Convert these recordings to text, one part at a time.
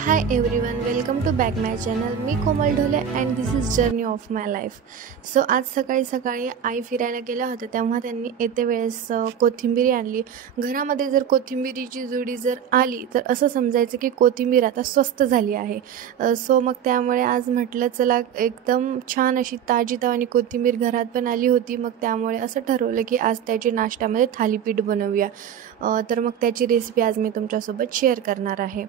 High everyone, welcome to back my channel. मी Komal Dhole and this is journey of my life. So आज सकाळी आई फिरायला गेल्या होत्या, तेव्हा त्यांनी येते वेळेस कोथिंबीर आणली. घरामध्ये जर कोथिंबीरीची जुडी जर आली तर असं समजायचं की कोथिंबीर आता स्वस्त झाली आहे. सो मग त्यामुळे आज म्हटलं चला एकदम छान अशी ताजी कोथिंबीर घरात पण आली होती. मग त्यामुळे असं ठरवलं की आज त्याची नाश्त्यामध्ये थालीपीठ बनवूया. तर मग त्याची रेसिपी आज मी तुमच्यासोबत शेअर करणार आहे.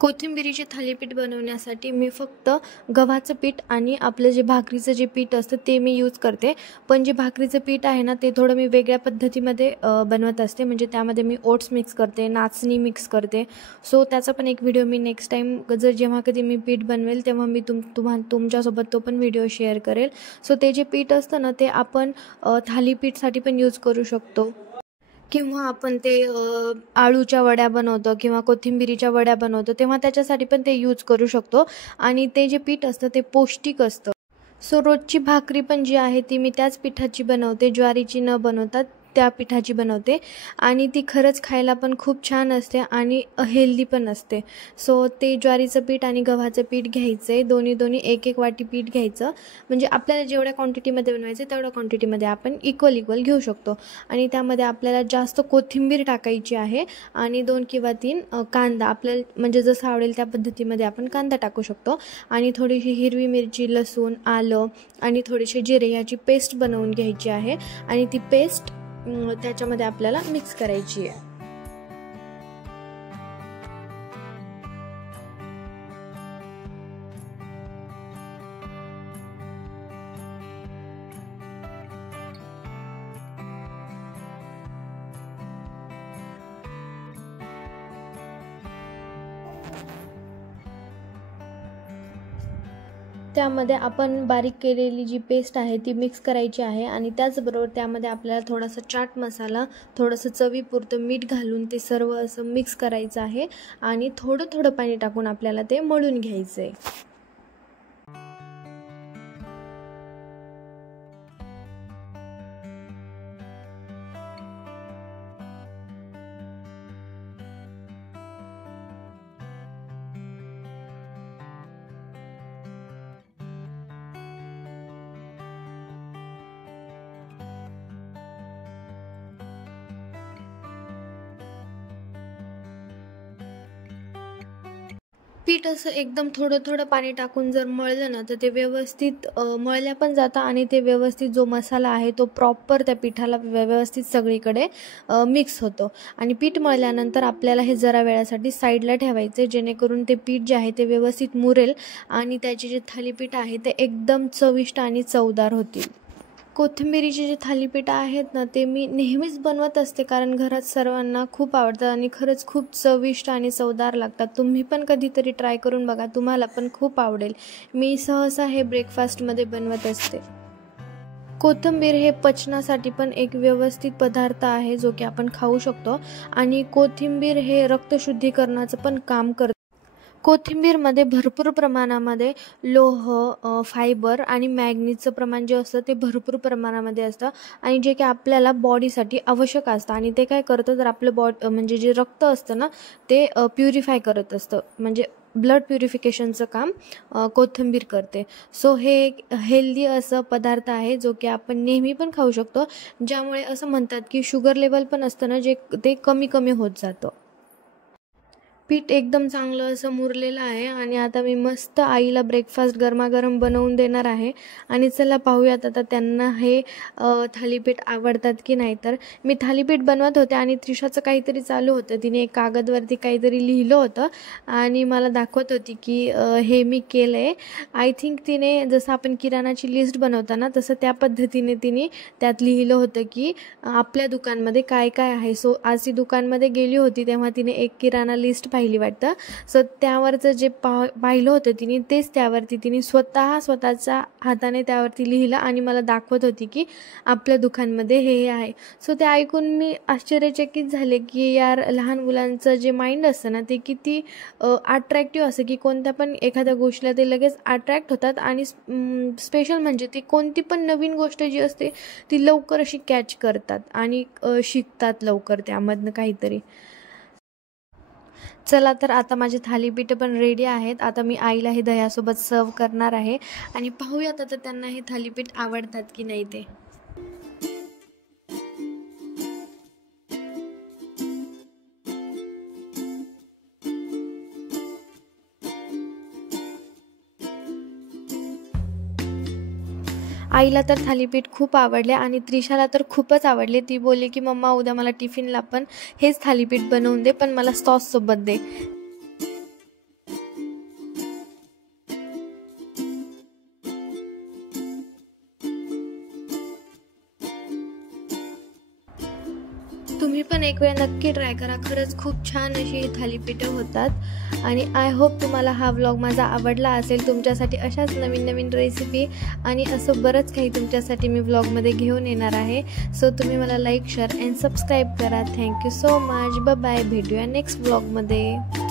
कोथिंबीरीचे थालीपीठ बनवण्यासाठी मी फक्त गव्हाचं पीठ आणि आपलं जे भाकरीचं जे पीठ असतं ते मी यूज करते. पण जे भाकरीचं पीठ आहे ना, ते थोडं मी वेगळ्या पद्धतीमध्ये बनवत असते. म्हणजे त्यामध्ये मी ओट्स मिक्स करते, नाचणी मिक्स करते. सो त्याचा पण एक व्हिडिओ मी नेक्स्ट टाईम जेव्हा कधी मी पीठ बनवेल तेव्हा मी तुमच्यासोबत तो पण व्हिडिओ शेअर करेल. सो ते जे पीठ असतं ना, ते आपण थालीपीठसाठी पण यूज करू शकतो, किंवा आपण ते आळूच्या वड्या बनवतो किंवा कोथिंबीरीच्या वड्या बनवतो तेव्हा त्याच्यासाठी पण ते यूज करू शकतो. आणि ते जे पीठ असतं ते पौष्टिक असतं. सो रोजची भाकरी पण जी आहे ती मी त्याच पिठाची बनवते, ज्वारीची न बनवता त्या पिठाची बनवते. आणि ती खरंच खायला पण खूप छान असते आणि हेल्दी पण असते. सो ते ज्वारीचं पीठ आणि गव्हाचं पीठ घ्यायचं आहे, दोन्ही एक एक वाटी पीठ घ्यायचं. म्हणजे आपल्याला जेवढ्या क्वांटिटीमध्ये बनवायचं तेवढ्या क्वांटिटीमध्ये आपण इक्वल घेऊ शकतो. आणि त्यामध्ये आपल्याला जास्त कोथिंबीर टाकायची आहे आणि 2 किंवा 3 कांदा, आपल्याला म्हणजे जसं आवडेल त्या पद्धतीमध्ये आपण कांदा टाकू शकतो. आणि थोडीशी हिरवी मिरची, लसूण, आलं आणि थोडेसे जिरे याची पेस्ट बनवून घ्यायची आहे. आणि ती पेस्ट त्याच्यामध्ये आपल्याला मिक्स करायची आहे. त्यामध्ये आपण बारीक केलेली जी पेस्ट आहे ती मिक्स करायची आहे. आणि त्याचबरोबर त्यामध्ये आपल्याला थोडासा चाट मसाला, थोडंसं चवीपुरतं मीठ घालून ते सर्व असं मिक्स करायचं आहे. आणि थोडं पाणी टाकून आपल्याला ते मळून घ्यायचं आहे. पीठ असं एकदम थोडं पाणी टाकून जर मळलं ना तर ते व्यवस्थित मळल्या पण जातं आणि ते व्यवस्थित जो मसाला आहे तो प्रॉपर त्या पिठाला व्यवस्थित सगळीकडे मिक्स होतो. आणि पीठ मळल्यानंतर आपल्याला हे जरा वेळासाठी साईडला ठेवायचं आहे, जेणेकरून ते पीठ जे आहे ते व्यवस्थित मुरेल आणि त्याचे जे थालीपीठ आहे ते एकदम चविष्ट आणि चवदार होतील. कोथिंबीरीचे जे थालीपीठ आहेत ना, ते मी नेहमीच बनवत असते, कारण घरात सर्वांना खूप आवडतात आणि खरंच खूप चविष्ट आणि चवदार लागतात. तुम्ही पण कधीतरी ट्राय करून बघा, तुम्हाला पण खूप आवडेल. मी सहसा हे ब्रेकफास्टमध्ये बनवत असते. कोथिंबीर हे पचनासाठी पण एक व्यवस्थित पदार्थ आहे जो की आपण खाऊ शकतो. आणि कोथिंबीर हे रक्तशुद्धीकरणाचं पण काम करते. कोथिंबीरमध्ये भरपूर प्रमाणामध्ये लोह, फायबर आणि मॅग्नीजचं प्रमाण जे असतं ते भरपूर प्रमाणामध्ये असतं. आणि जे की आपल्याला बॉडीसाठी आवश्यक असतं. आणि ते काय करतं, तर आपलं म्हणजे जे रक्त असतं ना ते प्युरिफाय करत असतं. म्हणजे ब्लड प्युरिफिकेशनचं काम कोथिंबीर करते. सो हे एक हेल्दी असं पदार्थ आहे जो की आपण नेहमी पण खाऊ शकतो. ज्यामुळे असं म्हणतात की शुगर लेवल पण असतं ना, जे ते कमी होत जातं. पीठ एकदम चांगलं असं मुरलेलं आहे आणि आता मी मस्त आईला ब्रेकफास्ट गरमागरम बनवून देणार आहे. आणि चला पाहूयात आता त्यांना हे थालीपीठ आवडतात की नाही. तर मी थालीपीठ बनवत होते आणि त्रिशाचं काहीतरी चालू होतं. तिने एक कागदवरती काहीतरी लिहिलं होतं आणि मला दाखवत होती की हे मी केलं आहे. आय थिंक तिने जसं आपण किराणाची लिस्ट बनवताना तसं त्या पद्धतीने तिने त्यात लिहिलं होतं की आपल्या दुकानमध्ये काय काय आहे. सो आज ती दुकानमध्ये गेली होती तेव्हा तिने एक किराणा लिस्ट पाहिली वाटतं. सो त्यावरचं जे पाहिलं होतं तिने तेच त्यावरती तिने स्वतःच्या हाताने त्यावरती लिहिलं आणि मला दाखवत होती की आपल्या दुकानमध्ये हे आहे. सो ते ऐकून मी आश्चर्यचकित झाले की यार, लहान मुलांचं जे माइंड असतं ना ते किती अट्रॅक्टिव्ह असं की कोणत्या पण एखाद्या गोष्टीला ते लगेच अट्रॅक्ट होतात. आणि स्पेशल म्हणजे ती कोणती पण नवीन गोष्ट जी असते ती लवकर अशी कॅच करतात आणि शिकतात लवकर त्यामधनं काहीतरी. चला तर आता माझे थालीपीठ पण रेडी आहेत. आता मी आईला हे दह्यासोबत सर्व करणार आहे आणि पाहूयात आता त्यांना हे थालीपीठ आवडतात की नाही ते. आईला तर थालीपीठ खूप आवडले आणि त्रिशाला तर खूपच आवडले. ती बोलली की मम्मा उद्या मला टिफिनला पण हेच थालीपीठ बनवून दे, पण मला सॉससोबत दे. तुम्ही पण एक वेळ नक्की ट्राय करा. खरंच खूप छान अशी ही थालीपीठं होतात आणि आय होप तुम्हाला हा व्लॉग माझा आवडला असेल. तुमच्यासाठी अशाच नवीन नवीन रेसिपी आणि असं बरंच काही तुमच्यासाठी मी व्लॉगमध्ये घेऊन येणार आहे. सो तुम्ही मला लाईक, शेअर अँड सबस्क्राईब करा. Thank you so much. Bye bye. भेटूया नेक्स्ट व्लॉगमध्ये.